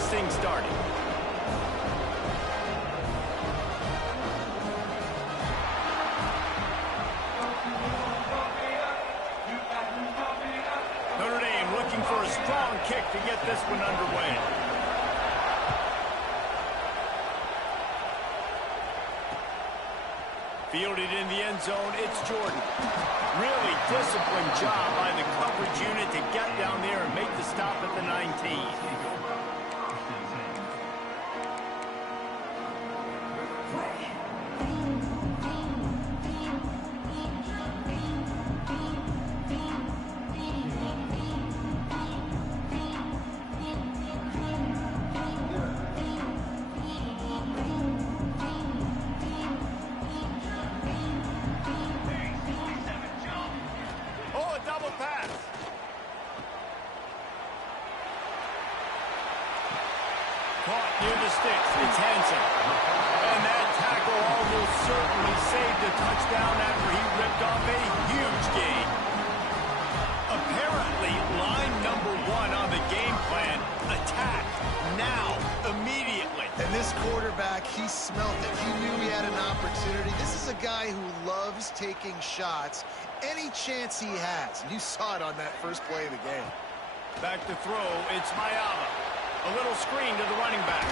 this thing started. Notre Dame looking for a strong kick to get this one underway. Fielded in the end zone, it's Jordan. Really disciplined job by the coverage unit to get down there and make the stop at the 19. Caught near the sticks. It's Hansen. And that tackle almost certainly saved a touchdown after he ripped off a huge gain. Apparently, line number 1 on the game plan, attack now, immediately. And this quarterback, he smelt it. He knew he had an opportunity. This is a guy who loves taking shots any chance he has. You saw it on that first play of the game. Back to throw, it's Mayava. A little screen to the running back.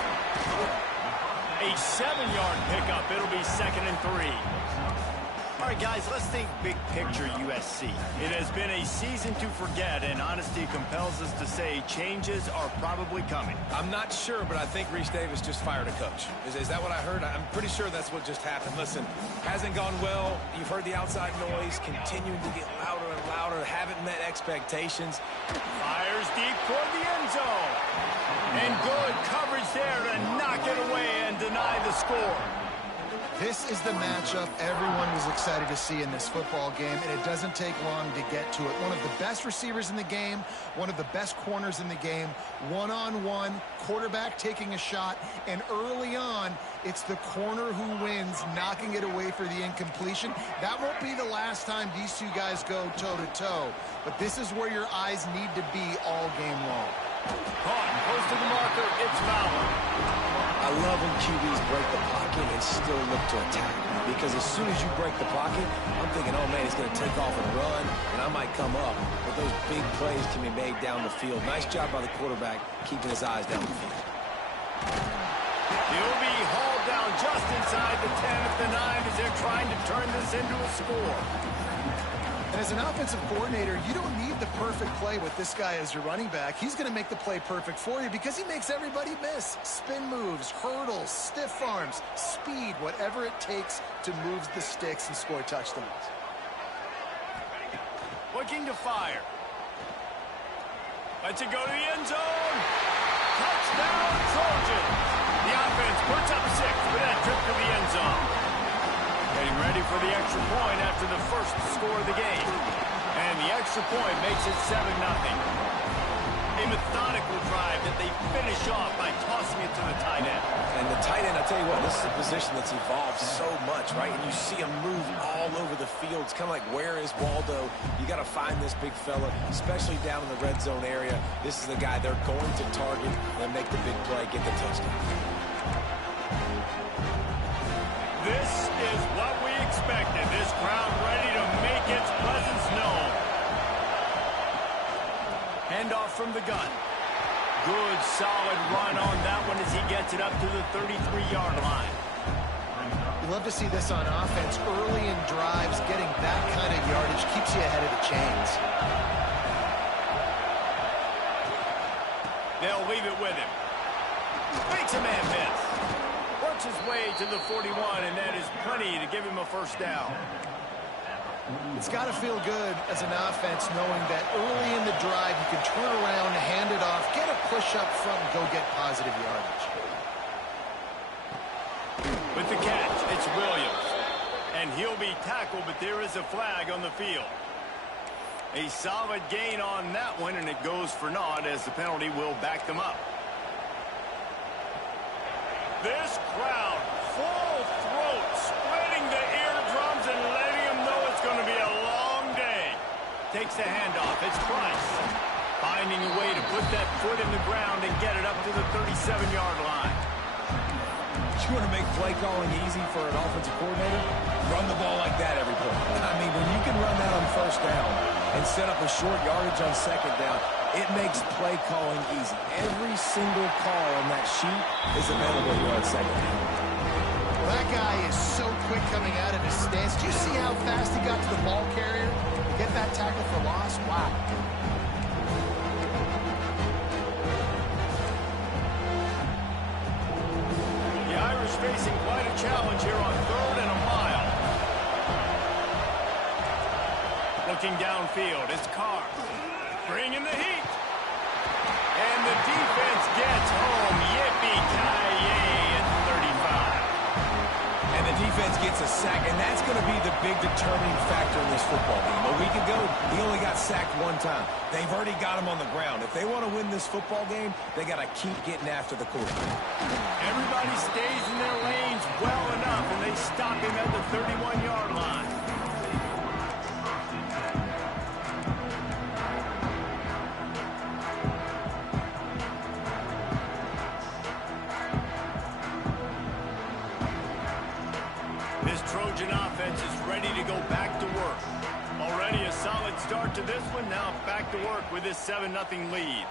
A 7-yard pickup. It'll be 2nd and 3. All right, guys, let's think big picture USC. It has been a season to forget, and honesty compels us to say changes are probably coming. I'm not sure, but I think Reese Davis just fired a coach. Is that what I heard? I'm pretty sure that's what just happened. Listen, hasn't gone well. You've heard the outside noise, continuing to get louder and louder, haven't met expectations. Fires deep toward the end zone. And good coverage there to knock it away and deny the score. This is the matchup everyone was excited to see in this football game, and it doesn't take long to get to it. One of the best receivers in the game, one of the best corners in the game, one-on-one, quarterback taking a shot, and early on, it's the corner who wins, knocking it away for the incompletion. That won't be the last time these two guys go toe-to-toe, but this is where your eyes need to be all game long. Caught, close to the marker, it's Fowler. I love when QBs break the pocket and still look to attack. Because as soon as you break the pocket, I'm thinking, oh man, he's going to take off and run, and I might come up. But those big plays can be made down the field. Nice job by the quarterback, keeping his eyes down the field. He'll be hauled down just inside the 10 at the 9 as they're trying to turn this into a score. And as an offensive coordinator, you don't need the perfect play with this guy as your running back. He's going to make the play perfect for you because he makes everybody miss. Spin moves, hurdles, stiff arms, speed, whatever it takes to move the sticks and score touchdowns. Looking to fire. Lets it go to the end zone. Touchdown, Trojans. The offense puts up 6 with that trip to the end zone. Getting ready for the extra point after the first score of the game. And the extra point makes it 7-0. A methodical drive that they finish off by tossing it to the tight end. And the tight end, I'll tell you what, this is a position that's evolved so much, right? And you see him move all over the field. It's kind of like, where is Waldo? You got to find this big fella, especially down in the red zone area. This is the guy they're going to target and make the big play, get the touchdown. This is what we expected. This crowd ready to make its presence known. Handoff from the gun. Good, solid run on that one as he gets it up to the 33-yard line. You love to see this on offense. Early in drives, getting that kind of yardage keeps you ahead of the chains. They'll leave it with him. Makes a man miss. Works his way to the 41, and that is plenty to give him a first down. It's got to feel good as an offense knowing that early in the drive you can turn around, hand it off, get a push up front, and go get positive yardage. With the catch, it's Williams. And he'll be tackled, but there is a flag on the field. A solid gain on that one, and it goes for naught as the penalty will back them up. This crowd, full throat, spreading the eardrums and letting them know it's going to be a long day. Takes the handoff. It's Price. Finding a way to put that foot in the ground and get it up to the 37-yard line. You want to make play calling easy for an offensive coordinator? Run the ball like that every play. I mean, when you can run that on first down and set up a short yardage on second down, it makes play calling easy. Every single call on that sheet is available here on second down. Well, that guy is so quick coming out of his stance. Do you see how fast he got to the ball carrier? Get that tackle for loss? Wow. The Irish facing quite a challenge here on 3rd and a mile. Looking downfield, it's Carr. Bringing the heat. And the defense gets home. Yippee-ki-yay at 35. And the defense gets a sack, and that's going to be the big determining factor in this football game. A week ago, he only got sacked one time. They've already got him on the ground. If they want to win this football game, they got to keep getting after the quarterback. Everybody stays in their lanes well enough, and they stop him at the 31-yard line. This Trojan offense is ready to go back to work. Already a solid start to this one. Now back to work with this 7-0 lead.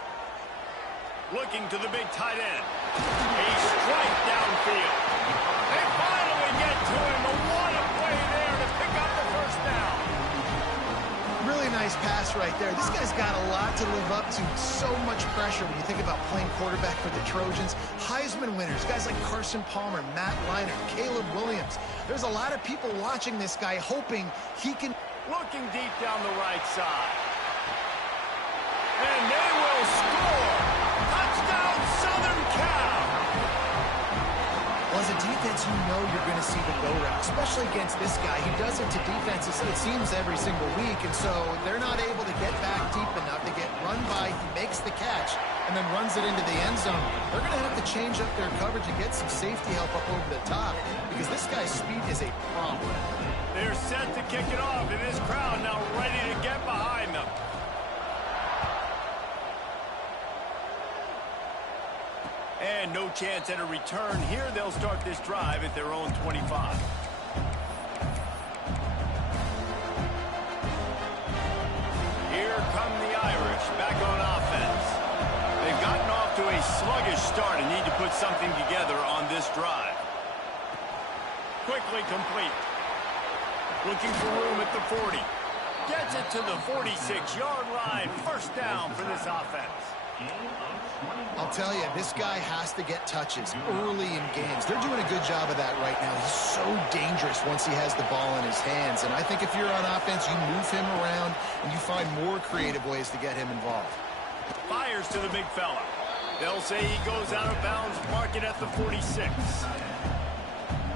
Looking to the big tight end. A strike downfield. They finally get to him. But what a play there to pick up the first down. Really nice pass right there. This guy's got a lot to live up to. So much pressure when you think about playing quarterback for the Trojans. Heisman winners, guys like Carson Palmer, Matt Leinart, Caleb Williams. There's a lot of people watching this guy hoping he can... Looking deep down the right side. And they will score. Touchdown, Southern Cal. Well, as a defense, you know you're going to see the go route, especially against this guy. He does it to defenses, it seems, every single week, and so they're not able to get back deep enough. They get run by, he makes the catch, and then runs it into the end zone. They're going to have to change up their coverage and get some safety help up over the top, because this guy's speed is a problem. They're set to kick it off, and this crowd now ready to get behind them. And no chance at a return here. They'll start this drive at their own 25. Here come the Irish back on offense. They've gotten off to a sluggish start and need to put something together on this drive. Quickly complete. Looking for room at the 40. Gets it to the 46-yard line. First down for this offense. I'll tell you, this guy has to get touches early in games. They're doing a good job of that right now. He's so dangerous once he has the ball in his hands. And I think if you're on offense, you move him around and you find more creative ways to get him involved. Fires to the big fella. They'll say he goes out of bounds, mark it at the 46.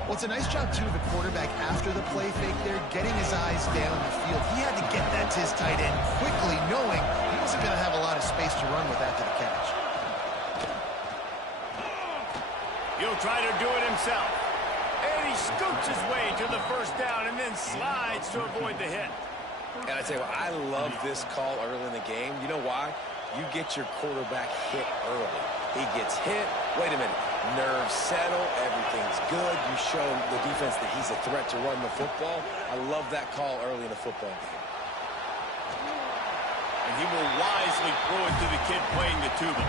Well, it's a nice job, too, of the quarterback after the play fake there, getting his eyes down the field. He had to get that to his tight end quickly, knowing he wasn't going to have a lot of space to run with after the catch. He'll try to do it himself. And he scoots his way to the first down and then slides to avoid the hit. And I tell you what, I love this call early in the game. You know why? You get your quarterback hit early. He gets hit. Wait a minute. Nerves settle. Everything's good. You show the defense that he's a threat to run the football. I love that call early in a football game. And he will wisely throw it to the kid playing the tuba.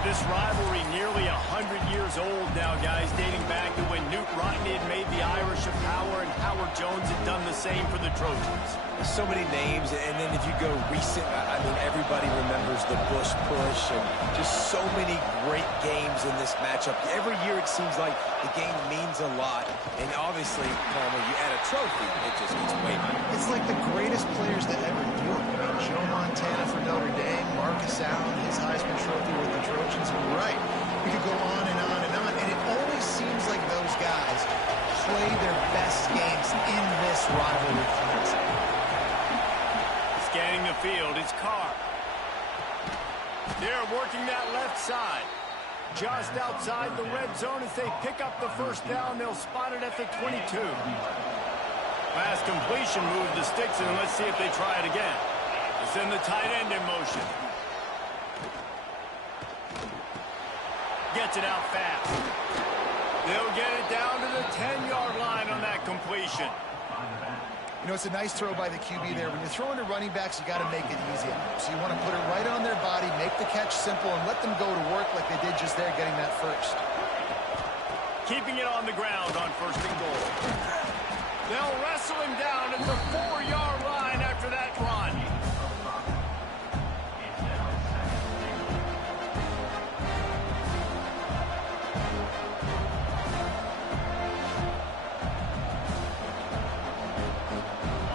This rivalry nearly 100 years old now, guys, dating back to when Knute Rockne had made the Irish a power and Howard Jones had done the same for the Trojans. So many names, and then if you go recent, I mean, everybody remembers the Bush push and just so many great games in this matchup. Every year it seems like the game means a lot, and obviously, Palmer, you add a trophy, it just gets way better. It's like the greatest players to ever do it. I mean, Joe Montana for Notre Dame, Marcus Allen, his Heisman Trophy with the Trojans. You're right. We could go on and on and on, and it always seems like those guys play their best games in this rivalry classic. Scanning the field, it's Carr. They're working that left side. Just outside the red zone as they pick up the first down. They'll spot it at the 22. Pass completion, move the sticks, and let's see if they try it again. They send the tight end in motion. Gets it out fast. They'll get it down to the 10-yard line on that completion. You know, it's a nice throw by the QB there. When you're throwing to running backs, you got to make it easy. So you want to put it right on their body, make the catch simple, and let them go to work like they did just there, getting that first. Keeping it on the ground on 1st and goal. They'll wrestle him down at the 4-yard line after that run.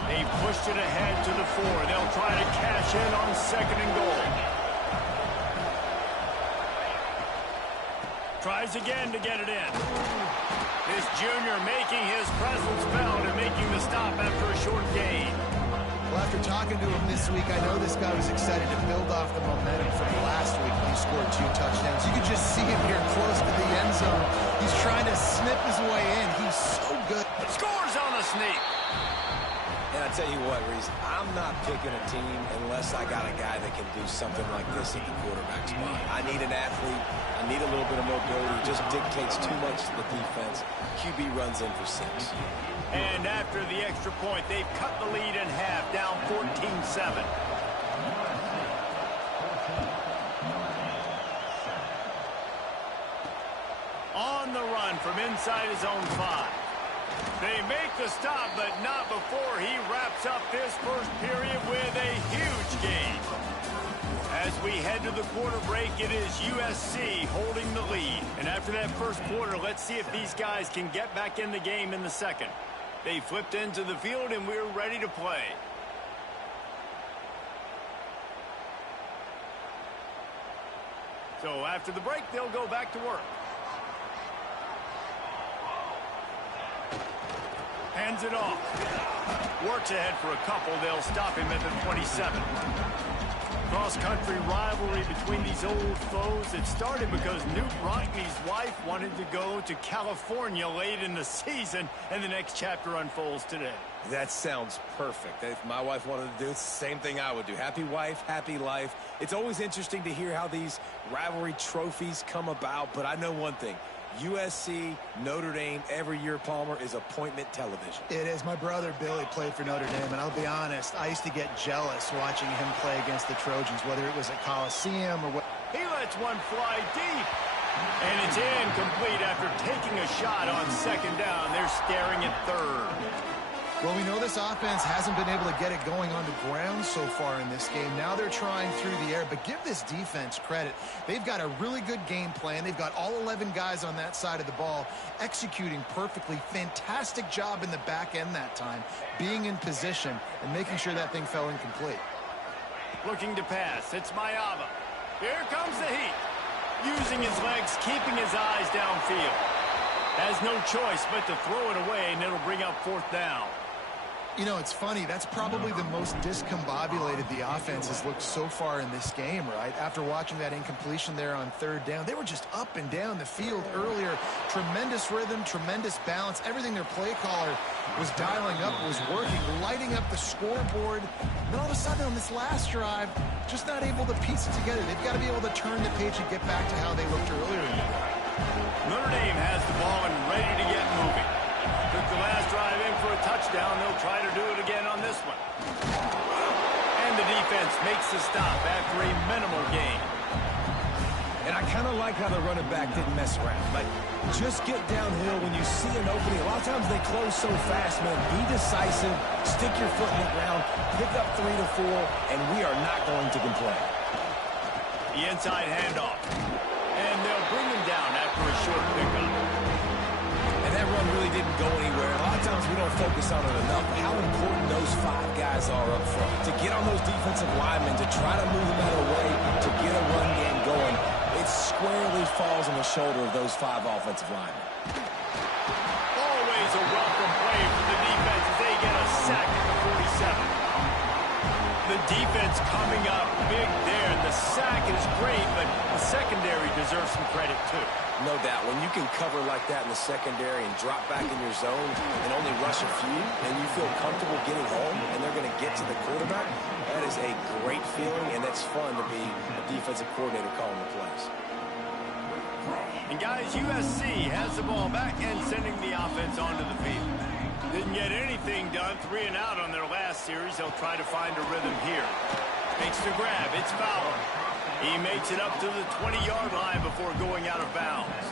They pushed it ahead to the 4. They'll try to cash in on 2nd and goal. Tries again to get it in. This junior making his presence felt and making the stop after a short gain. Well, after talking to him this week, I know this guy was excited to build off the momentum from last week when he scored 2 touchdowns. You could just see him here close to the end zone. He's trying to snip his way in. He's so good. Scores on the sneak. And I tell you what, Reese, I'm not picking a team unless I got a guy that can do something like this at the quarterback spot. I need an athlete. I need a little bit of mobility. It just dictates too much to the defense. QB runs in for 6. And after the extra point, they've cut the lead in half, down 14-7. On the run from inside his own 5. They make the stop, but not before he wraps up this first period with a huge gain. As we head to the quarter break, it is USC holding the lead. And after that first quarter, let's see if these guys can get back in the game in the second. They flipped into the field, and we're ready to play. So after the break, they'll go back to work. Hands it off. Works ahead for a couple. They'll stop him at the 27. Cross-country rivalry between these old foes. It started because Newt Rockne's wife wanted to go to California late in the season, and the next chapter unfolds today. That sounds perfect. If my wife wanted to do it, it's the same thing I would do. Happy wife, happy life. It's always interesting to hear how these rivalry trophies come about, but I know one thing. USC, Notre Dame, every year, Palmer, is appointment television. It is. My brother Billy played for Notre Dame, and I'll be honest, I used to get jealous watching him play against the Trojans, whether it was at Coliseum or what. He lets one fly deep. And it's incomplete after taking a shot on 2nd down. They're staring at 3rd. Well, we know this offense hasn't been able to get it going on the ground so far in this game. Now they're trying through the air, but give this defense credit. They've got a really good game plan. They've got all 11 guys on that side of the ball executing perfectly. Fantastic job in the back end that time, being in position and making sure that thing fell incomplete. Looking to pass. It's Mayava. Here comes the heat. Using his legs, keeping his eyes downfield. Has no choice but to throw it away, and it'll bring up 4th down. You know, it's funny. That's probably the most discombobulated the offense has looked so far in this game, right? After watching that incompletion there on 3rd down, they were just up and down the field earlier. Tremendous rhythm, tremendous balance. Everything their play caller was dialing up was working, lighting up the scoreboard. And then all of a sudden on this last drive, just not able to piece it together. They've got to be able to turn the page and get back to how they looked earlier in the game. Notre Dame has the ball and ready to get moving. Took the last drive in for a touchdown. They'll try to do it again on this one. And the defense makes the stop after a minimal gain. And I kind of like how the running back didn't mess around. Like, just get downhill when you see an opening. A lot of times they close so fast, man. Be decisive, stick your foot in the ground, pick up 3 to 4, and we are not going to complain. The inside handoff. And they'll bring him down after a short pickup. And that run really didn't go anywhere. A lot of times we don't focus on it enough, but how important those 5 guys are up front. To get on those defensive linemen, to try to move them out of the way, to get a run game going, it squarely falls on the shoulder of those 5 offensive linemen. Always a welcome play for the defense as they get a sack at the 47. The defense coming up big there, and the sack is great, but the secondary deserves some credit too. No doubt. When you can cover like that in the secondary and drop back in your zone and only rush a few, and you feel comfortable getting home, and they're going to get to the quarterback, that is a great feeling, and it's fun to be a defensive coordinator calling the plays. And guys, USC has the ball back and sending the offense onto the field. Didn't get anything done, 3 and out on their last series. They'll try to find a rhythm here. Makes the grab, it's Fowler. He makes it up to the 20-yard line before going out of bounds.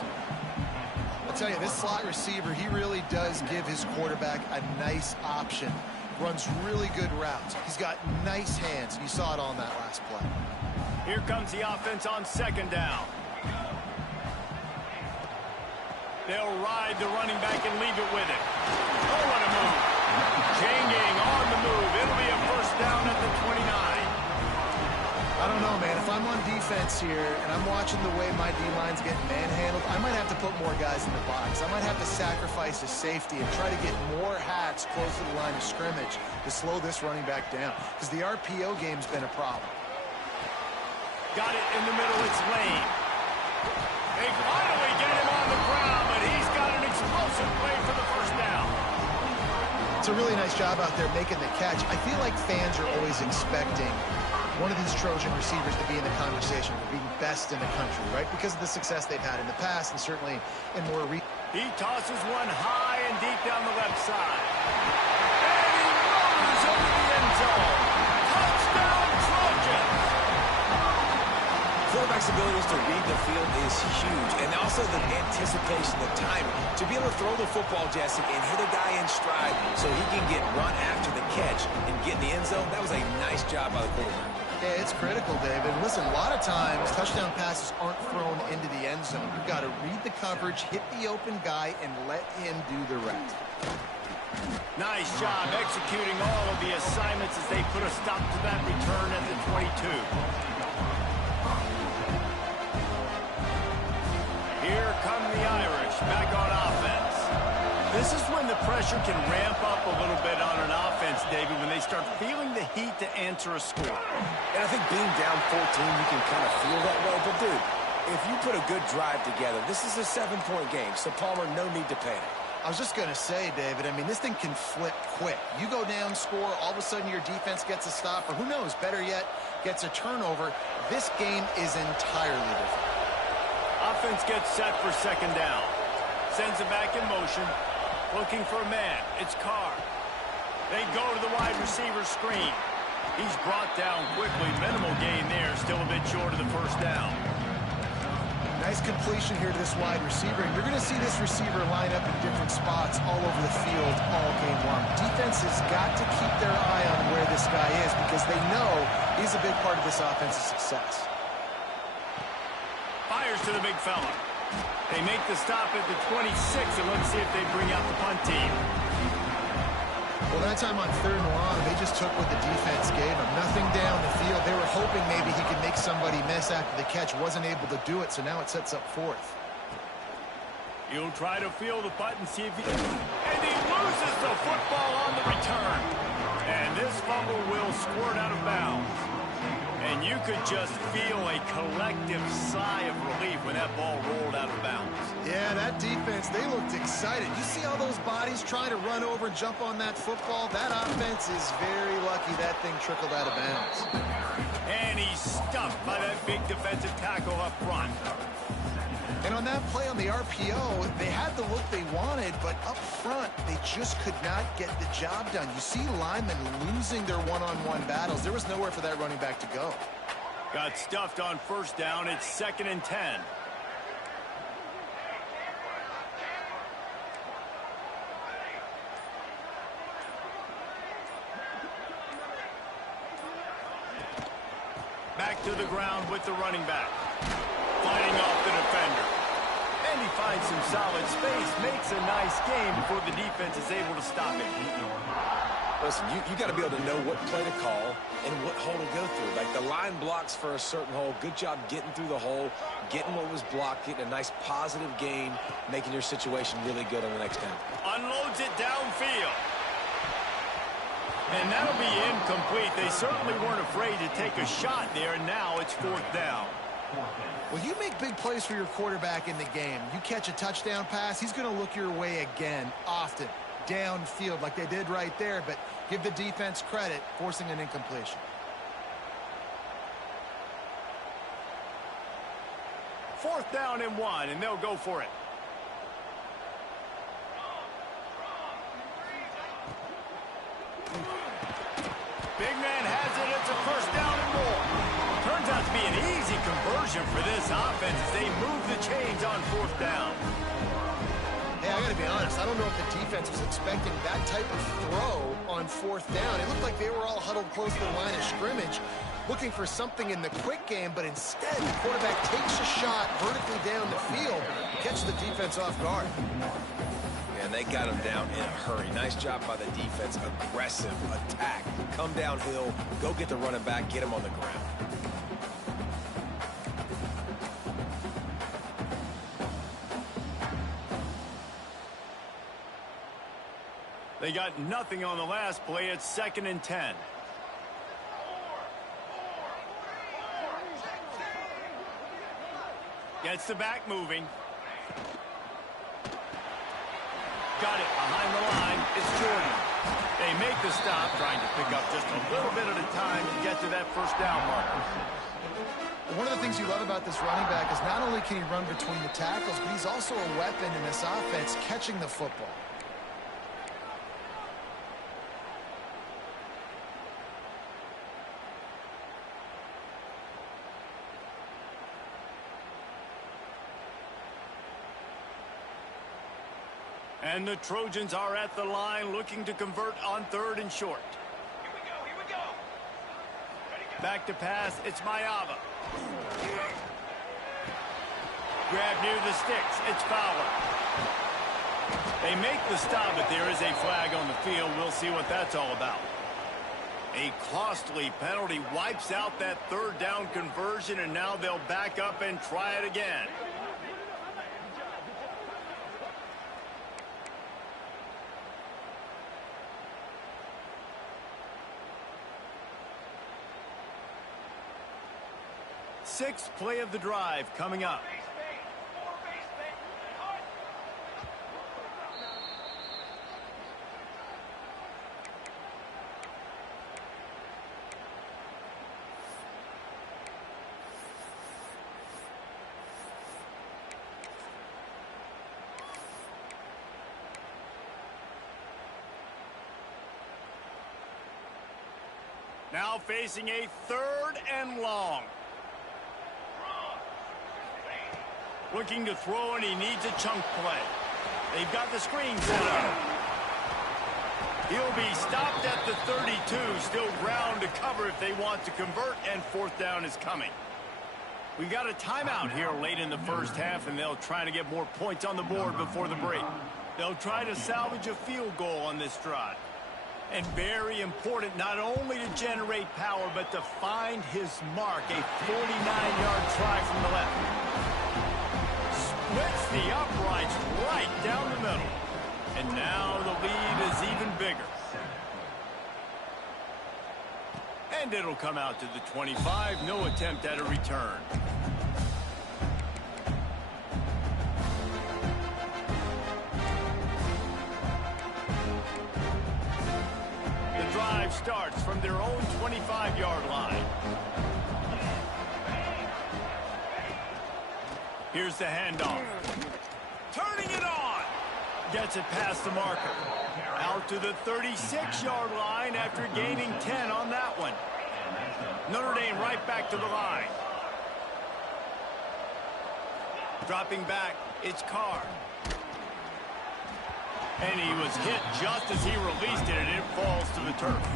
I'll tell you, this slot receiver, he really does give his quarterback a nice option. Runs really good routes. He's got nice hands. You saw it on that last play. Here comes the offense on 2nd down. They'll ride the running back and leave it with it. Oh, what a move. Chain gang on the move. It'll be a first down at the 29. I don't know, man. If I'm on defense here and I'm watching the way my D-line's getting manhandled, I might have to put more guys in the box. I might have to sacrifice a safety and try to get more hats close to the line of scrimmage to slow this running back down, because the RPO game's been a problem. Got it in the middle. It's Lane. They finally get him on the ground, but he's got an explosive play for the first down. It's a really nice job out there making the catch. I feel like fans are always expecting one of these Trojan receivers to be in the conversation for being best in the country, right? Because of the success they've had in the past and certainly in more recent. He tosses one high and deep down the left side. And he rolls over the end zone. Touchdown, Trojans! Quarterback's abilities to read the field is huge, and also the anticipation, the timing. To be able to throw the football, Jesse, and hit a guy in stride so he can get run after the catch and get in the end zone, that was a nice job by the quarterback. Yeah, it's critical, David. Listen, a lot of times touchdown passes aren't thrown into the end zone. You've got to read the coverage, hit the open guy, and let him do the rest. Nice job executing all of the assignments as they put a stop to that return at the 22. Here come the Irish back on offense. This is when the pressure can ramp up a little bit on an offense, David, when they start feeling the heat to answer a score. And I think being down 14, you can kind of feel that way. But, dude, if you put a good drive together, this is a 7-point game. So, Palmer, no need to panic. I was just going to say, David, I mean, this thing can flip quick. You go down, score, all of a sudden your defense gets a stop, or who knows, better yet, gets a turnover. This game is entirely different. Offense gets set for 2nd down. Sends it back in motion. Looking for a man. It's Carr. They go to the wide receiver screen. He's brought down quickly. Minimal gain there. Still a bit short of the first down. Nice completion here to this wide receiver. And you're going to see this receiver line up in different spots all over the field all game long. Defense has got to keep their eye on where this guy is, because they know he's a big part of this offense's success. Fires to the big fella. They make the stop at the 26, and let's see if they bring out the punt team. Well, that time on 3rd and long, they just took what the defense gave them. Nothing down the field. They were hoping maybe he could make somebody miss after the catch. Wasn't able to do it, so now it sets up 4th. He'll try to field the punt and see if he... And he loses the football on the return. And this fumble will squirt out of bounds. And you could just feel a collective sigh of relief when that ball rolled out of bounds. Yeah, that defense, they looked excited. You see all those bodies trying to run over and jump on that football? That offense is very lucky that thing trickled out of bounds. And he's stuffed by that big defensive tackle up front. And on that play on the RPO, they had the look they wanted, but up front, they just could not get the job done. You see linemen losing their one-on-one battles. There was nowhere for that running back to go. Got stuffed on 1st down. It's 2nd and 10. Back to the ground with the running back. Fighting off the defender. And he finds some solid space, makes a nice game before the defense is able to stop it. Listen, you got to be able to know what play to call and what hole to go through. Like, the line blocks for a certain hole. Good job getting through the hole, getting what was blocked, getting a nice positive gain, making your situation really good on the next down. Unloads it downfield. And that'll be incomplete. They certainly weren't afraid to take a shot there, and now it's 4th down. Well, you make big plays for your quarterback in the game. You catch a touchdown pass, he's going to look your way again, often, downfield like they did right there, but give the defense credit, forcing an incompletion. 4th down and 1, and they'll go for it. Big man has it. It's a 1st down and more. Turns out to be an easy conversion for this offense as they move the chains on 4th down. Hey, I got to be honest. I don't know if the defense was expecting that type of throw on 4th down. It looked like they were all huddled close to the line of scrimmage, looking for something in the quick game, but instead the quarterback takes a shot vertically down the field, catch the defense off guard. And they got him down in a hurry. Nice job by the defense. Aggressive attack. Come downhill, go get the running back, get him on the ground. They got nothing on the last play. It's 2nd and 10. Gets the back moving. Got it behind the line. It's Jordan. They make the stop, trying to pick up just a little bit at a time to get to that 1st down marker. One of the things you love about this running back is not only can he run between the tackles, but he's also a weapon in this offense catching the football. And the Trojans are at the line looking to convert on 3rd and short. Here we go. Back to pass, it's Mayava. Grab near the sticks, it's Fowler. They make the stop, but there is a flag on the field. We'll see what that's all about. A costly penalty wipes out that 3rd down conversion, and now they'll back up and try it again. Sixth play of the drive coming up. Now facing a 3rd and long. Looking to throw, and he needs a chunk play. They've got the screen set up. He'll be stopped at the 32. Still ground to cover if they want to convert, and 4th down is coming. We got a timeout here late in the 1st half, and they'll try to get more points on the board before the break. They'll try to salvage a field goal on this drive. And very important, not only to generate power, but to find his mark. A 49-yard try from the left. Splits the uprights right down the middle. And now the lead is even bigger. And it'll come out to the 25. No attempt at a return. The drive starts from their own 25-yard line. Here's the handoff. Turning it on. Gets it past the marker. Out to the 36-yard line after gaining 10 on that one. Notre Dame right back to the line. Dropping back, it's Carr. And he was hit just as he released it, and it falls to the turf.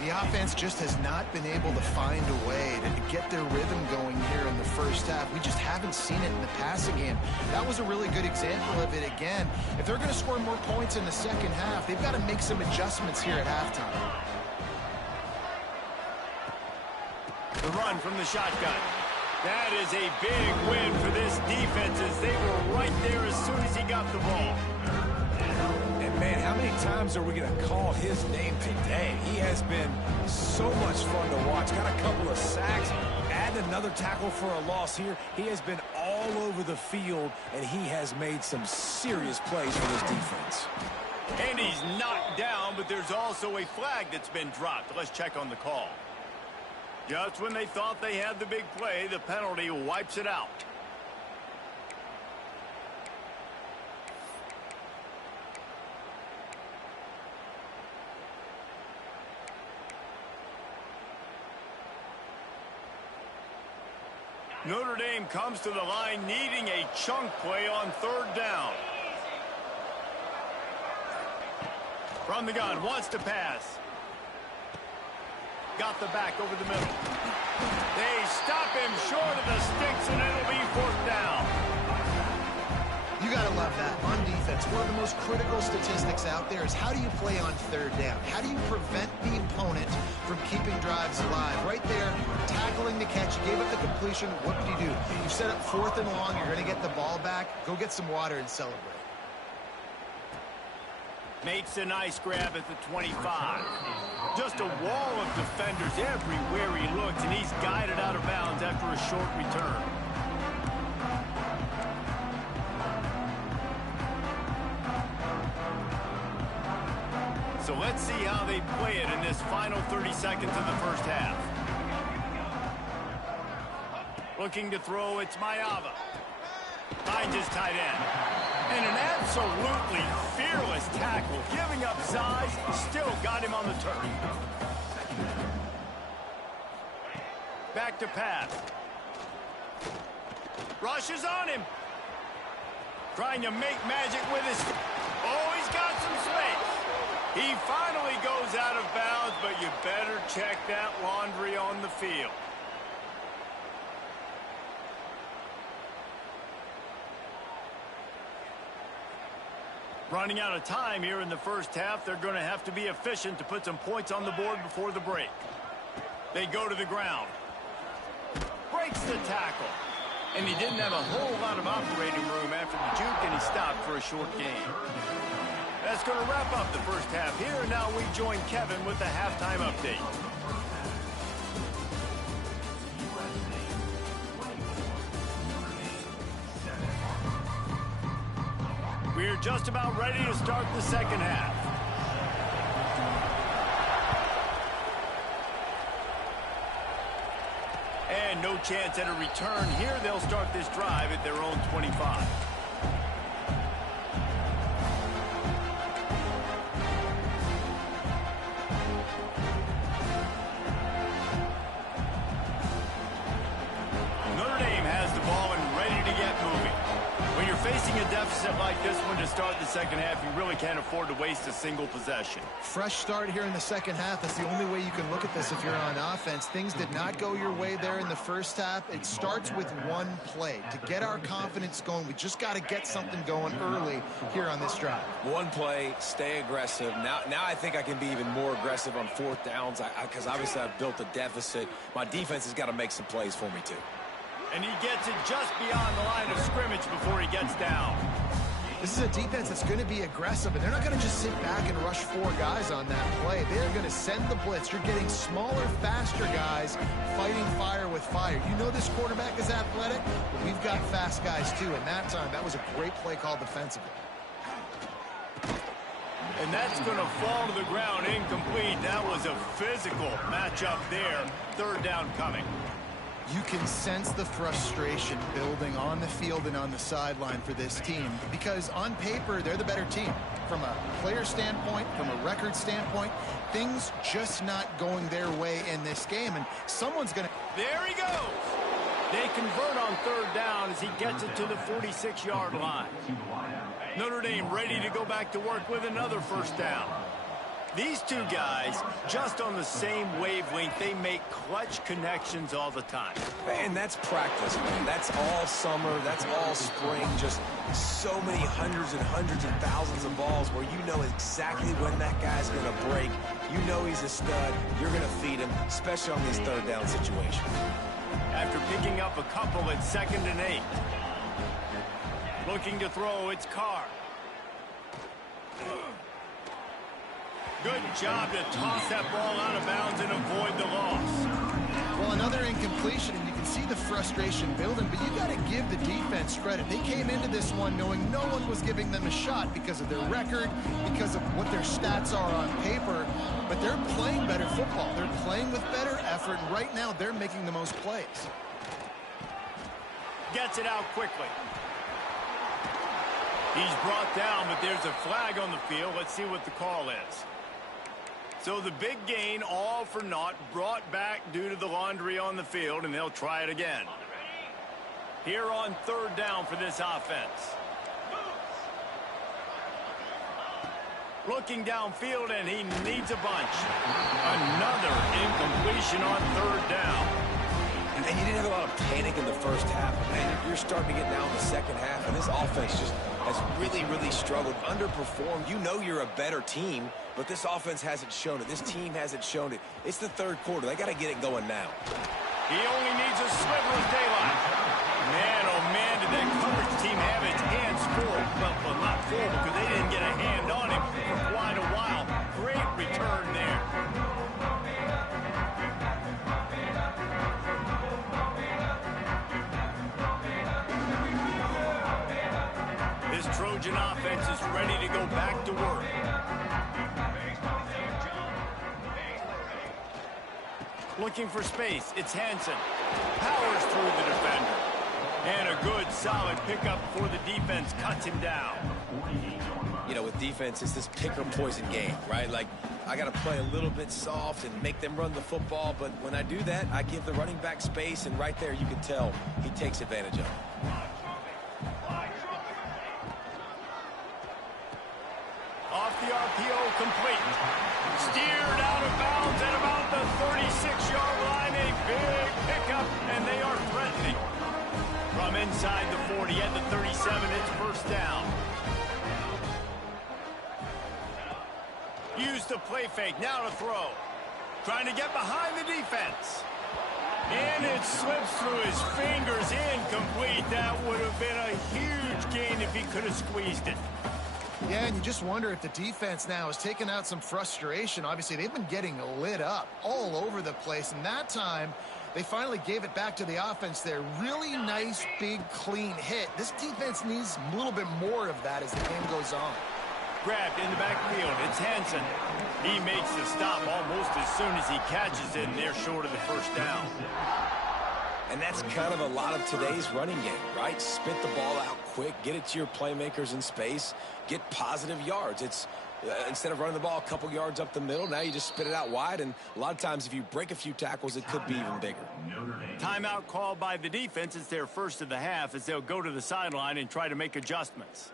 The offense just has not been able to find a way to get their rhythm going here in the 1st half. We just haven't seen it in the passing game. That was a really good example of it again. If they're going to score more points in the 2nd half, they've got to make some adjustments here at halftime. The run from the shotgun. That is a big win for this defense as they were right there as soon as he got the ball. And man, how many times are we going to call his name today? He has been so much fun to watch. Got a couple of sacks, add another tackle for a loss here. He has been all over the field, and he has made some serious plays for this defense. And he's knocked down, but there's also a flag that's been dropped. Let's check on the call. Just when they thought they had the big play, the penalty wipes it out. Notre Dame comes to the line needing a chunk play on third down. From the gun, wants to pass. Got the back over the middle. They stop him short of the sticks, and it'll be fourth down. You got to love that on defense. One of the most critical statistics out there is how do you play on third down? How do you prevent the opponent from keeping drives alive? Right there, tackling the catch. You gave up the completion. What did you do? You set up fourth and long. You're going to get the ball back. Go get some water and celebrate. Makes a nice grab at the 25. Just a wall of defenders everywhere he looks, and he's guided out of bounds after a short return. So let's see how they play it in this final 30 seconds of the first half. Looking to throw, it's Maiava. Finds his tight end. And an absolutely fearless tackle. Giving up size, still got him on the turn. Back to pass. Rushes on him. Trying to make magic with his... Oh, he's got some space. He finally goes out of bounds, but you better check that laundry on the field. Running out of time here in the first half. They're going to have to be efficient to put some points on the board before the break. They go to the ground. Breaks the tackle. And he didn't have a whole lot of operating room after the juke, and he stopped for a short gain. That's going to wrap up the first half here. And now we join Kevin with the halftime update. We're just about ready to start the second half. And no chance at a return here. They'll start this drive at their own 25. Notre Dame has the ball and ready to get moving. When you're facing a deficit like this one to start the second half, you really can't afford to waste a single possession. Fresh start here in the second half. That's the only way you can look at this if you're on offense. Things did not go your way there in the first half. It starts with one play. To get our confidence going, we just got to get something going early here on this drive. One play, stay aggressive. Now I think I can be even more aggressive on fourth downs because obviously I've built a deficit. My defense has got to make some plays for me too. And he gets it just beyond the line of scrimmage before he gets down. This is a defense that's going to be aggressive, and they're not going to just sit back and rush four guys on that play. They're going to send the blitz. You're getting smaller, faster guys fighting fire with fire. You know this quarterback is athletic, but we've got fast guys too. And that time, that was a great play call defensively. And that's going to fall to the ground incomplete. That was a physical matchup there. Third down coming. You can sense the frustration building on the field and on the sideline for this team because on paper, they're the better team. From a player standpoint, from a record standpoint, things just not going their way in this game, and someone's going to... There he goes! They convert on third down as he gets it to the 46-yard line. Notre Dame ready to go back to work with another first down. These two guys, just on the same wavelength, they make clutch connections all the time. And that's practice, man. That's all summer. That's all spring. Just so many hundreds and thousands of balls where you know exactly when that guy's going to break. You know he's a stud. You're going to feed him, especially on these third down situations. After picking up a couple at 2nd and 8. Looking to throw, it's Carr. Good job to toss that ball out of bounds and avoid the loss. Well, another incompletion, and you can see the frustration building, but you got to give the defense credit. They came into this one knowing no one was giving them a shot because of their record, because of what their stats are on paper, but they're playing better football. They're playing with better effort, and right now they're making the most plays. Gets it out quickly. He's brought down, but there's a flag on the field. Let's see what the call is. So the big gain, all for naught, brought back due to the laundry on the field, and they'll try it again. Here on third down for this offense. Looking downfield, and he needs a bunch. Another incompletion on third down. And you didn't have a lot of panic in the first half. Man, you're starting to get now in the second half, and this offense just has really struggled, underperformed. You know you're a better team, but this offense hasn't shown it. This team hasn't shown it. It's the third quarter. They got to get it going now. He only needs a sliver of daylight. Man, oh man, did that coverage team have its hands full. Well, not full because they didn't get a hand on him for quite a while. Great return there. This Trojan offense is ready to go back to work. Looking for space, it's Hansen. Powers through the defender. And a good, solid pickup before the defense cuts him down. You know, with defense, it's this pick-or-poison game, right? Like, I got to play a little bit soft and make them run the football, but when I do that, I give the running back space, and right there you can tell he takes advantage of it. Off the RPO, complete. Steered out of bounds at about the 36-yard line. A big pickup, and they are threatening. From inside the 40 at the 37, it's first down. Use the play fake, now to throw. Trying to get behind the defense. And it slips through his fingers, incomplete. That would have been a huge gain if he could have squeezed it. Yeah, and you just wonder if the defense now has taken out some frustration. Obviously, they've been getting lit up all over the place, and that time they finally gave it back to the offense there. Really nice, big, clean hit. This defense needs a little bit more of that as the game goes on. Grabbed in the backfield, it's Hansen. He makes the stop almost as soon as he catches it, and they're short of the first down. And that's kind of a lot of today's running game, right? Spit the ball out quick, get it to your playmakers in space, get positive yards. It's instead of running the ball a couple yards up the middle, now you just spit it out wide, and a lot of times if you break a few tackles, it could be even bigger. Timeout called by the defense. It's their first of the half as they'll go to the sideline and try to make adjustments.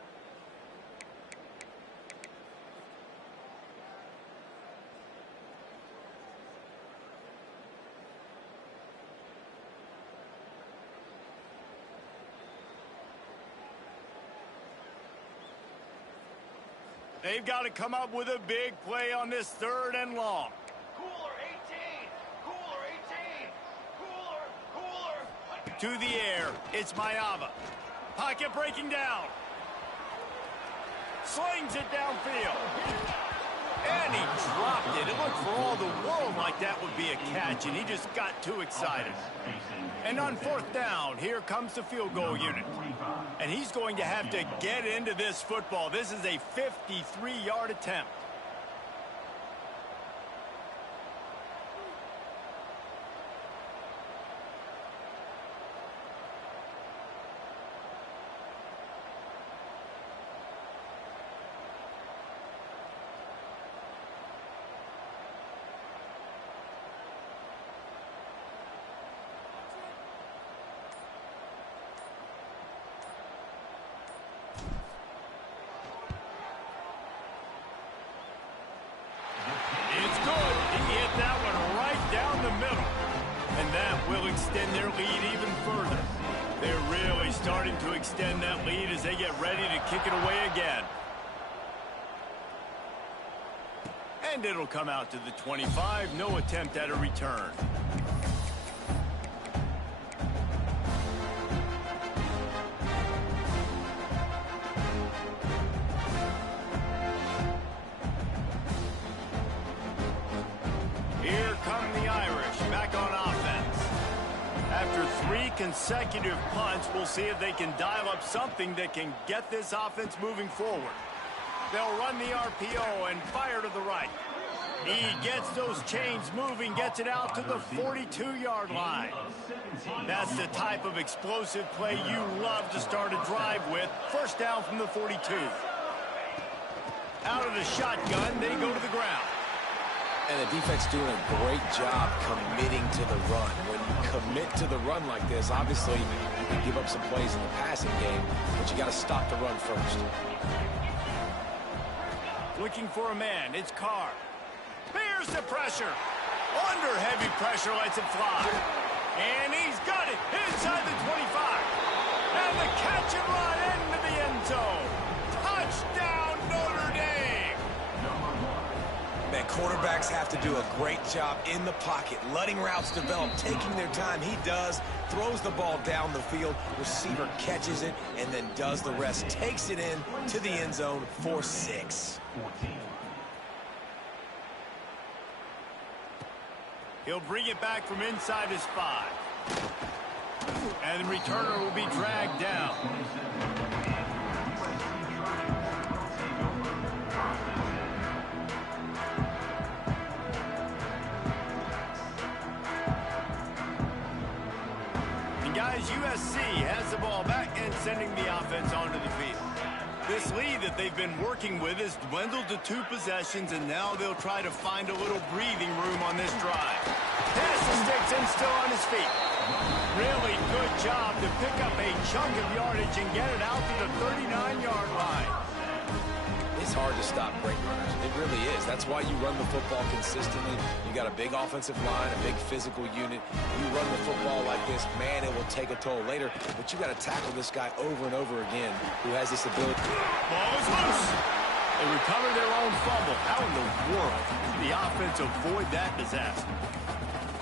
They've got to come up with a big play on this third and long. Cooler 18! Cooler 18! Cooler! To the air, it's Mayava. Pocket breaking down. Slings it downfield. And he dropped it. It looked for all the world like that would be a catch, and he just got too excited. And on fourth down, here comes the field goal unit. And he's going to have to get into this football. This is a 53-yard attempt. Extend their lead even further. They're really starting to extend that lead as they get ready to kick it away again. And it'll come out to the 25. No attempt at a return. Here come the Irish back on offense. After 3 consecutive punts, we'll see if they can dial up something that can get this offense moving forward. They'll run the RPO and fire to the right. He gets those chains moving, gets it out to the 42-yard line. That's the type of explosive play you love to start a drive with. First down from the 42. Out of the shotgun, they go to the ground. And the defense doing a great job committing to the run. When you commit to the run like this, obviously you can give up some plays in the passing game, but you got to stop the run first. Looking for a man. It's Carr. Bears the pressure. Under heavy pressure, lets it fly. And he's got it inside the 25. And the catch and run into the end zone. Touchdown, Notre Dame. Man, quarterbacks have to do a great job in the pocket, letting routes develop, taking their time. He does, throws the ball down the field, receiver catches it, and then does the rest. Takes it in to the end zone for 6. He'll bring it back from inside his 5. And the returner will be dragged down. And guys, USC has the ball back and sending the offense onto the field. This lead that they've been working with has dwindled to 2 possessions, and now they'll try to find a little breathing room on this drive. Pass the sticks and still on his feet. Really good job to pick up a chunk of yardage and get it out to the 39-yard line. It's hard to stop great runners. It really is. That's why you run the football consistently. You got a big offensive line, a big physical unit. You run the football like this, man, it will take a toll later. But you got to tackle this guy over and over again who has this ability. Ball is loose. They recover their own fumble. How in the world did the offense avoid that disaster?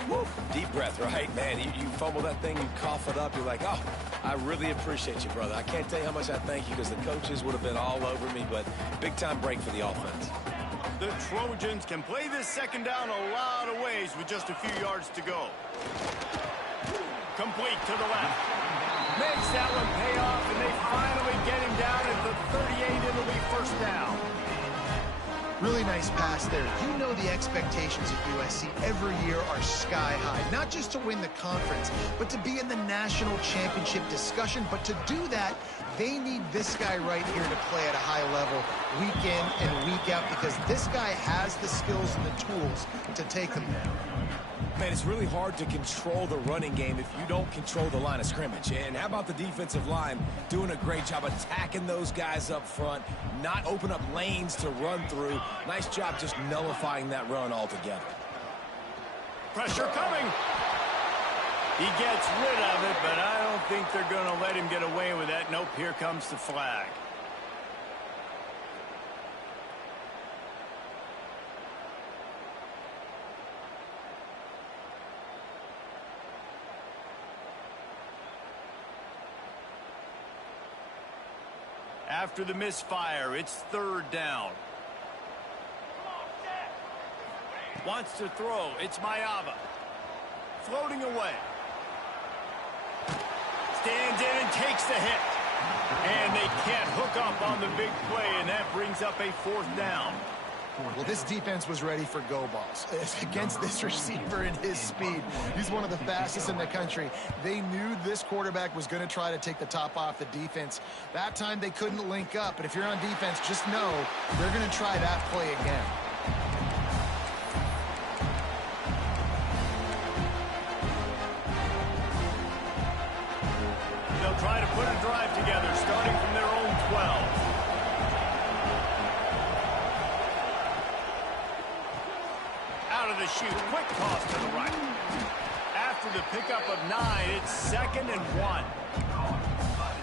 Woo. Deep breath, right? Man, you fumble that thing, you cough it up, you're like, oh, I really appreciate you, brother. I can't tell you how much I thank you because the coaches would have been all over me, but big-time break for the offense. The Trojans can play this second down a lot of ways with just a few yards to go. Complete to the left. Makes that one pay off, and they finally get him down at the 38. It'll be first down. Really nice pass there. You know the expectations of USC every year are sky high. Not just to win the conference, but to be in the national championship discussion. But to do that, they need this guy right here to play at a high level week in and week out because this guy has the skills and the tools to take them there. Man, it's really hard to control the running game if you don't control the line of scrimmage. And how about the defensive line doing a great job attacking those guys up front, not open up lanes to run through. Nice job just nullifying that run altogether. Pressure coming. He gets rid of it, but I don't think they're going to let him get away with that. Nope, here comes the flag. After the misfire, it's third down. Wants to throw. It's Mayava. Floating away. Stands in and takes the hit. And they can't hook up on the big play, and that brings up a fourth down. Well, this defense was ready for go balls against this receiver and his speed. He's one of the fastest in the country. They knew this quarterback was going to try to take the top off the defense. That time they couldn't link up, but if you're on defense, just know they're going to try that play again. They'll try to put a drive together, starting from their own 12. Out of the chute, quick toss to the right. After the pickup of 9, it's 2nd and 1.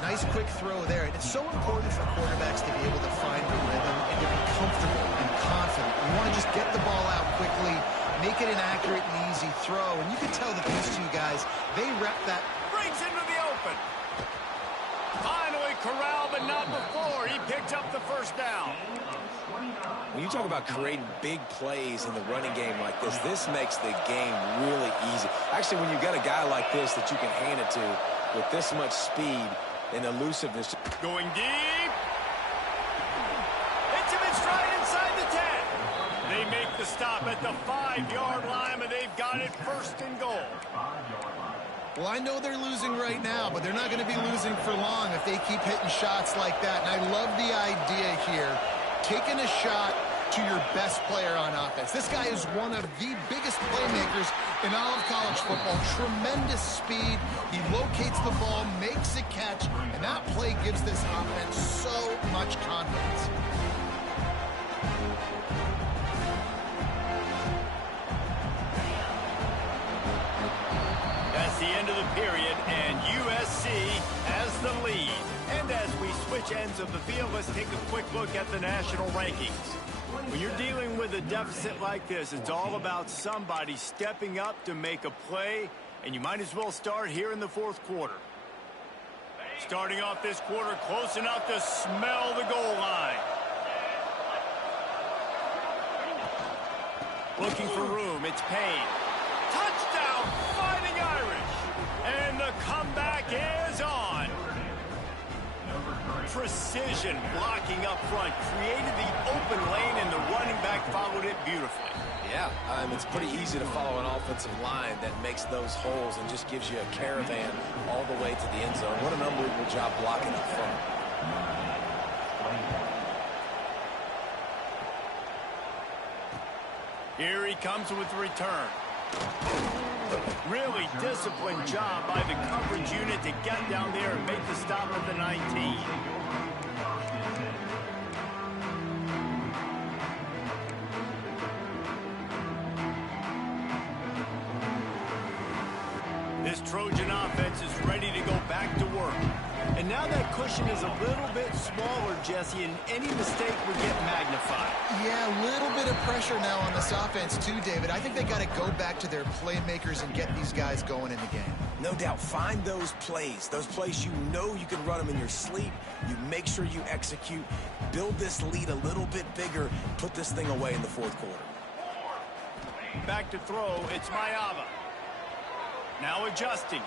Nice quick throw there. And it's so important for quarterbacks to be able to find the rhythm and to be comfortable and confident. You want to just get the ball out quickly, make it an accurate and easy throw. And you can tell that these two guys, they rep that. Brings into the open. Finally corralled, but not before. He picked up the first down. When you talk about creating big plays in the running game like this makes the game really easy. Actually, when you got a guy like this that you can hand it to with this much speed and elusiveness. Going deep. Hits him in stride inside the 10. They make the stop at the 5-yard line, but they've got it first and goal. Well, I know they're losing right now, but they're not going to be losing for long if they keep hitting shots like that. And I love the idea here. Taking a shot, to your best player on offense. This guy is one of the biggest playmakers in all of college football. Tremendous speed. He locates the ball, makes a catch, and that play gives this offense so much confidence. That's the end of the period, and USC has the lead. And as we switch ends of the field, let's take a quick look at the national rankings. When you're dealing with a deficit like this, it's all about somebody stepping up to make a play, and you might as well start here in the fourth quarter. Starting off this quarter close enough to smell the goal line. Looking for room, it's Payne. Touchdown, Fighting Irish! And the comeback is on. Precision blocking up front, created the open lane, and the running back followed it beautifully. Yeah, it's pretty easy to follow an offensive line that makes those holes and just gives you a caravan all the way to the end zone. What an unbelievable job blocking up front. Here he comes with the return. Really disciplined job by the coverage unit to get down there and make the stop at the 19. This Trojan offense is ready to go back to work. And now that cushion is a little bit smaller, Jesse, and any mistake would get magnified. Yeah, a little bit of pressure now on this offense too, David. I think they got to go back to their playmakers and get these guys going in the game. No doubt. Find those plays you know you can run them in your sleep. You make sure you execute. Build this lead a little bit bigger. Put this thing away in the fourth quarter. Back to throw, it's Mayava. Now adjusting.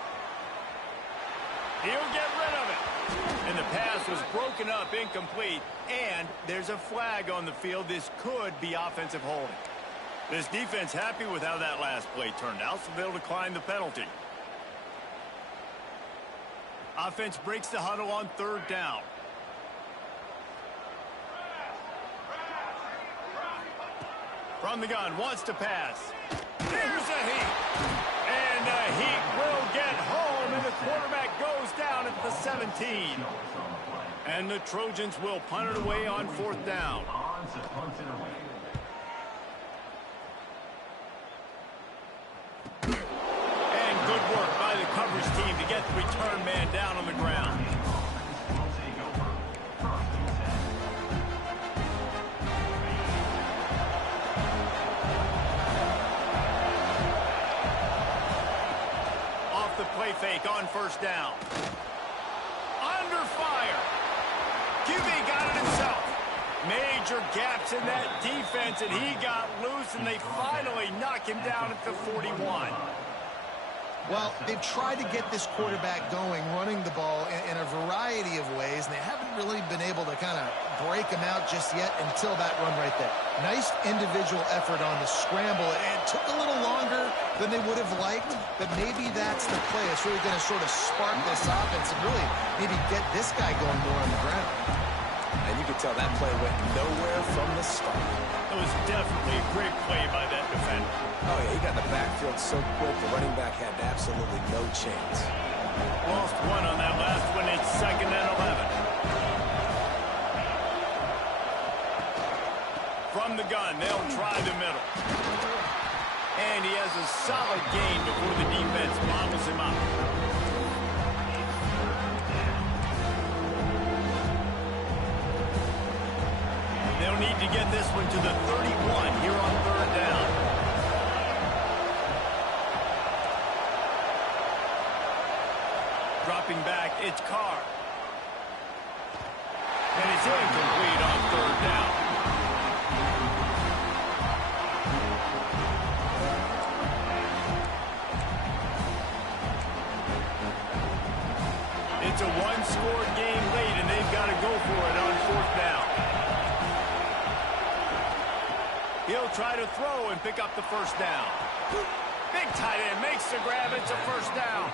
He'll get rid of it. And the pass was broken up, incomplete. And there's a flag on the field. This could be offensive holding. This defense happy with how that last play turned out, so they'll decline the penalty. Offense breaks the huddle on third down. From the gun, wants to pass. Here's a heat. And the heat will get home, and the quarterback goes down at the 17. And the Trojans will punt it away on fourth down. And good work by the coverage team to get the return man down on the ground. Off the play fake on first down. Under fire. QB got it himself. Major gaps in that defense, and he got loose, and they finally knock him down at the 41. Well, they've tried to get this quarterback going, running the ball in a variety of ways, and they haven't really been able to kind of break him out just yet until that run right there. Nice individual effort on the scramble. It took a little longer than they would have liked, but maybe that's the play. It's really going to sort of spark this offense and really maybe get this guy going more on the ground. And you can tell that play went nowhere from the start. It was definitely a great play by that defender. Oh, yeah, he got in the backfield so quick, the running back had absolutely no chance. Lost one on that last one. It's 2nd and 11. From the gun, they'll try the middle. And he has a solid gain before the defense bobbles him up. They'll need to get this one to the 31 here on third down. Dropping back, it's Carr. And it's incomplete on third down. It's a one-score game late, and they've got to go for it on fourth down. He'll try to throw and pick up the first down. Big tight end makes the grab. It's a first down.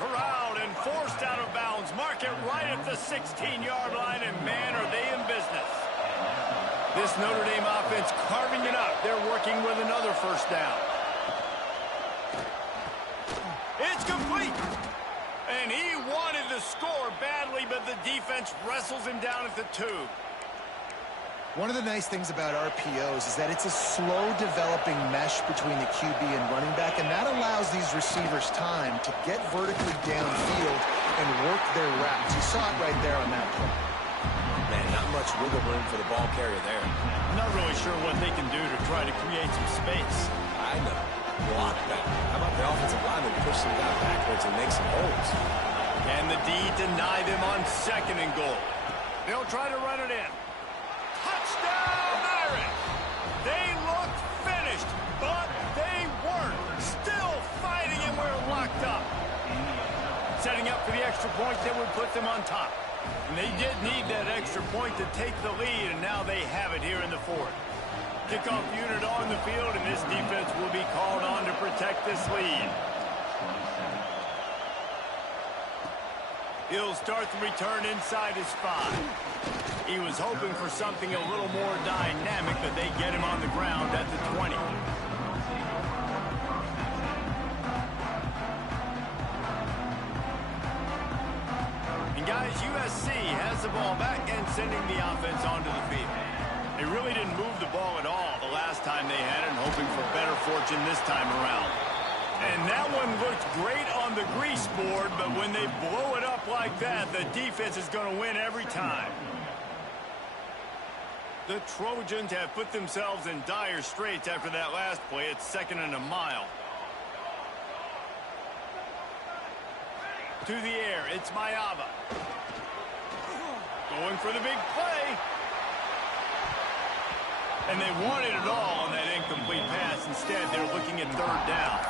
Corralled and forced out of bounds. Mark it right at the 16-yard line, and man, are they in business. This Notre Dame offense carving it up. They're working with another first down. It's complete. And he wanted to score badly, but the defense wrestles him down at the 2. One of the nice things about RPOs is that it's a slow developing mesh between the QB and running back, and that allows these receivers time to get vertically downfield and work their routes. You saw it right there on that play. Man, not much wiggle room for the ball carrier there. Not really sure what they can do to try to create some space. I know. Block that. How about the offensive lineman push some guy backwards and make some holes? Can the D deny them on 2nd and goal? They'll try to run it in. Touchdown, Irish! They looked finished, but they weren't. Still fighting, and we're locked up. Setting up for the extra point that would put them on top. And they did need that extra point to take the lead, and now they have it here in the 4th. Kickoff unit on the field, and this defense will be called on to protect this lead. He'll start the return inside his 5. He was hoping for something a little more dynamic, but they get him on the ground at the 20. And guys, USC has the ball back and sending the offense onto the field. They really didn't move the ball at all the last time they had it, and hoping for better fortune this time around. And that one looked great on the grease board, but when they blow it up like that, the defense is going to win every time. The Trojans have put themselves in dire straits after that last play. It's 2nd and a mile. To the air, it's Mayava. Going for the big play. And they wanted it all on that incomplete pass. Instead, they're looking at 3rd down.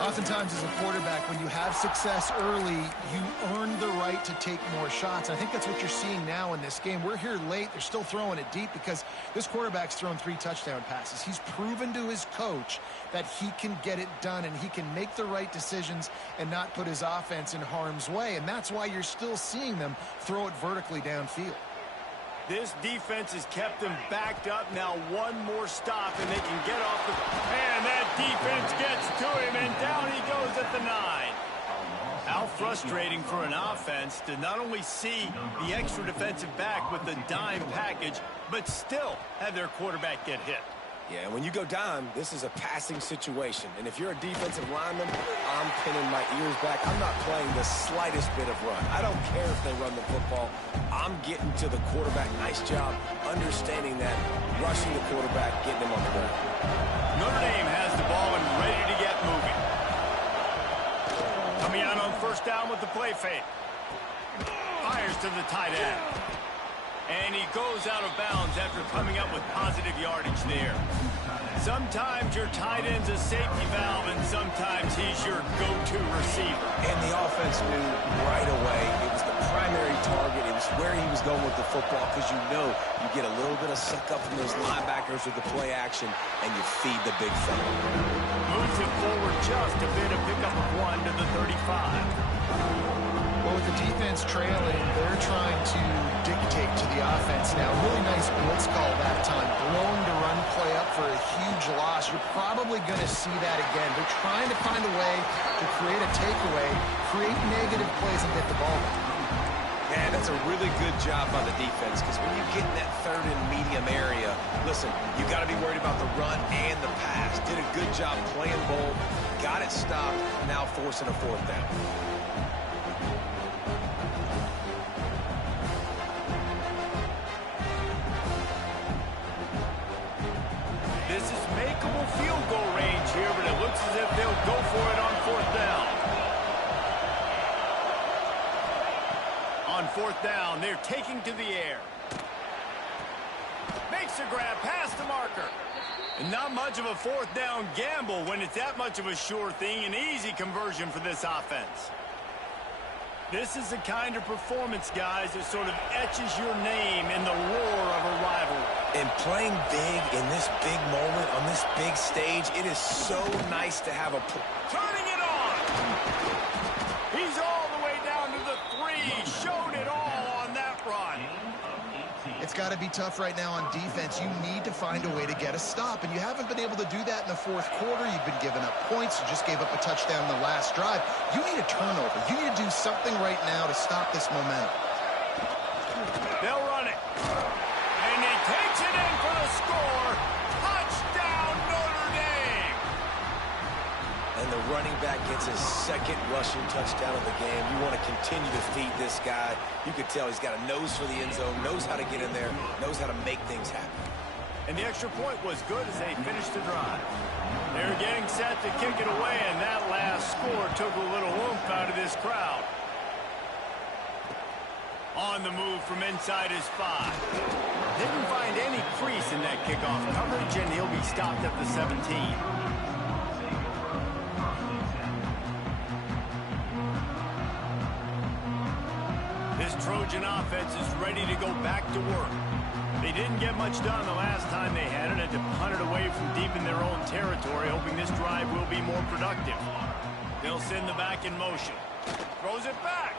Oftentimes as a quarterback, when you have success early, you earn the right to take more shots. And I think that's what you're seeing now in this game. We're here late. They're still throwing it deep because this quarterback's thrown 3 touchdown passes. He's proven to his coach that he can get it done and he can make the right decisions and not put his offense in harm's way. And that's why you're still seeing them throw it vertically downfield. This defense has kept them backed up. Now one more stop, and they can get off the... And that defense gets to him, and down he goes at the 9. How frustrating for an offense to not only see the extra defensive back with the dime package, but still have their quarterback get hit. Yeah, when you go dime, this is a passing situation. And if you're a defensive lineman, I'm pinning my ears back. I'm not playing the slightest bit of run. I don't care if they run the football. I'm getting to the quarterback. Nice job understanding that, rushing the quarterback, getting him on the ground. Notre Dame has the ball and ready to get moving. Coming out on 1st down with the play fake. Fires to the tight end. And he goes out of bounds after coming up with positive yardage there. Sometimes your tight end's a safety valve, and sometimes he's your go-to receiver. And the offense knew right away it was the primary target. It was where he was going with the football, because you know you get a little bit of suck up from those linebackers with the play action, and you feed the big fella. Moves it forward just a bit, a pickup of 1 to the 35. Well, with the defense trailing, they're trying to dictate to the offense now. Really nice blitz call that time. Blowing the run play up for a huge loss. You're probably going to see that again. They're trying to find a way to create a takeaway, create negative plays, and get the ball back. Yeah, that's a really good job by the defense, because when you get in that 3rd and medium area, listen, you got to be worried about the run and the pass. Did a good job playing both, got it stopped, now forcing a 4th down. This is makeable field goal range here, but it looks as if they'll go for it on 4th down. On 4th down, they're taking to the air. Makes a grab past the marker. And not much of a 4th down gamble when it's that much of a sure thing, an easy conversion for this offense. This is the kind of performance, guys, that sort of etches your name in the roar of a rivalry. And playing big in this big moment, on this big stage, it is so nice to have a... Turning it on! He's all the way down to the 3. Showed it all on that run. it's got to be tough right now on defense. You need to find a way to get a stop, and you haven't been able to do that in the fourth quarter. You've been giving up points. You just gave up a touchdown in the last drive. You need a turnover. You need to do something right now to stop this momentum. They'll run it. And he takes it in for the score. Touchdown, Notre Dame. And the running back gets his second rushing touchdown of the game. You want to continue to feed this guy. You could tell he's got a nose for the end zone, knows how to get in there, knows how to make things happen. And the extra point was good as they finished the drive. They're getting set to kick it away, and that last score took a little oomph out of this crowd. On the move from inside his 5. Didn't find any crease in that kickoff coverage, and he'll be stopped at the 17. This Trojan offense is ready to go back to work. They didn't get much done the last time they had it, had to punt it away from deep in their own territory, hoping this drive will be more productive. They'll send the back in motion. Throws it back.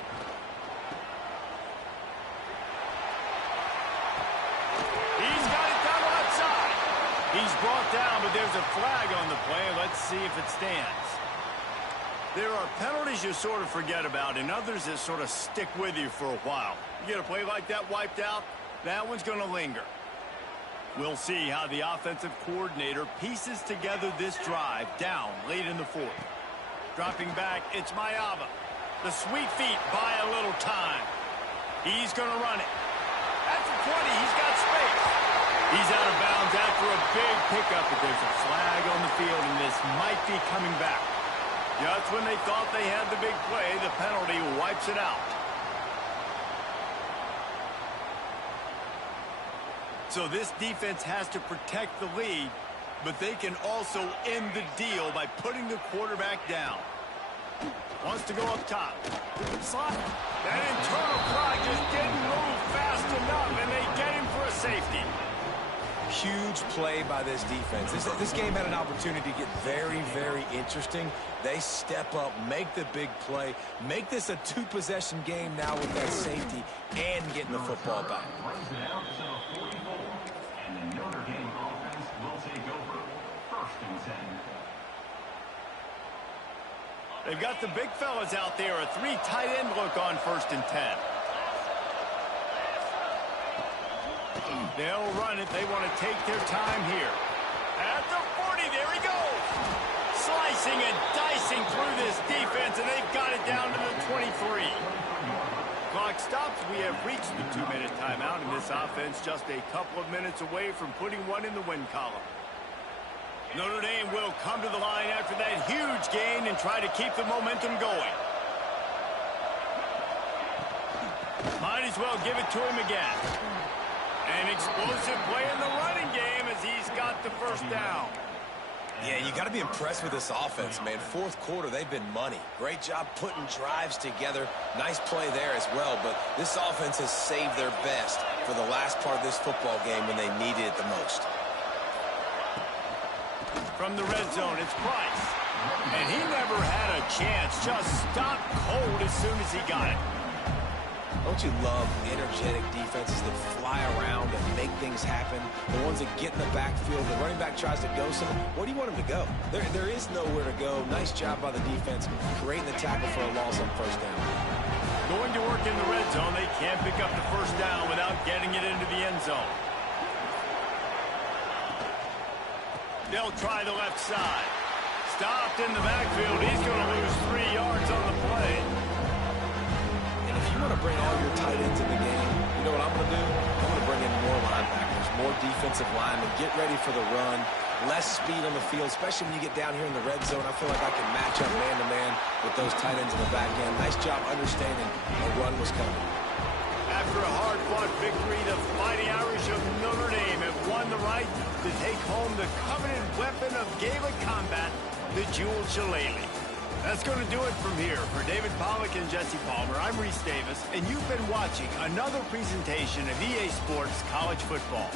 He's got it down the left side. He's brought down, but there's a flag on the play. Let's see if it stands. There are penalties you sort of forget about and others that sort of stick with you for a while. You get a play like that wiped out, that one's going to linger. We'll see how the offensive coordinator pieces together this drive down late in the fourth. Dropping back, it's Mayava. The sweet feet buy a little time. He's going to run it. At the 20, he's got space. He's out of bounds after a big pickup, but there's a flag on the field, and this might be coming back. Just when they thought they had the big play, the penalty wipes it out. So this defense has to protect the lead, but they can also end the deal by putting the quarterback down. Wants to go up top. Slot. That internal clock just didn't move fast enough, and they get him for a safety. Huge play by this defense. This game had an opportunity to get very, very interesting. They step up, make the big play, make this a two-possession game now with that safety and getting the football back. And the Notre Dame offense will take over. 1st and 10. They've got the big fellas out there. A 3 tight end look on 1st and 10. They'll run it. They want to take their time here. At the 40, there he goes. Slicing and dicing through this defense, and they've got it down to the 23. Clock stops. We have reached the 2-minute timeout, and this offense just a couple of minutes away from putting one in the win column. Notre Dame will come to the line after that huge gain and try to keep the momentum going. Might as well give it to him again. An explosive play in the running game as he's got the 1st down. Yeah, you got to be impressed with this offense, man. 4th quarter, they've been money. Great job putting drives together. Nice play there as well, but this offense has saved their best for the last part of this football game when they needed it the most. From the red zone, it's Price. And he never had a chance. Just stopped cold as soon as he got it. Don't you love energetic defenses that fly around and make things happen? The ones that get in the backfield, the running back tries to go somewhere. Where do you want him to go? There is nowhere to go. Nice job by the defense creating the tackle for a loss on 1st down. Going to work in the red zone, they can't pick up the 1st down without getting it into the end zone. They'll try the left side. Stopped in the backfield. He's going to lose 3 yards on the play. And if you want to bring all your tight ends in the game, you know what I'm going to do? I'm going to bring in more linebackers, more defensive linemen, get ready for the run, less speed on the field, especially when you get down here in the red zone. I feel like I can match up man-to-man with those tight ends in the back end. Nice job understanding a run was coming. After a hard-fought victory, the Fighting Irish of Notre Dame have won the right to take home the coveted weapon of Gaelic combat, the Jewel Shillelagh. That's going to do it from here. For David Pollack and Jesse Palmer, I'm Reese Davis, and you've been watching another presentation of EA Sports College Football.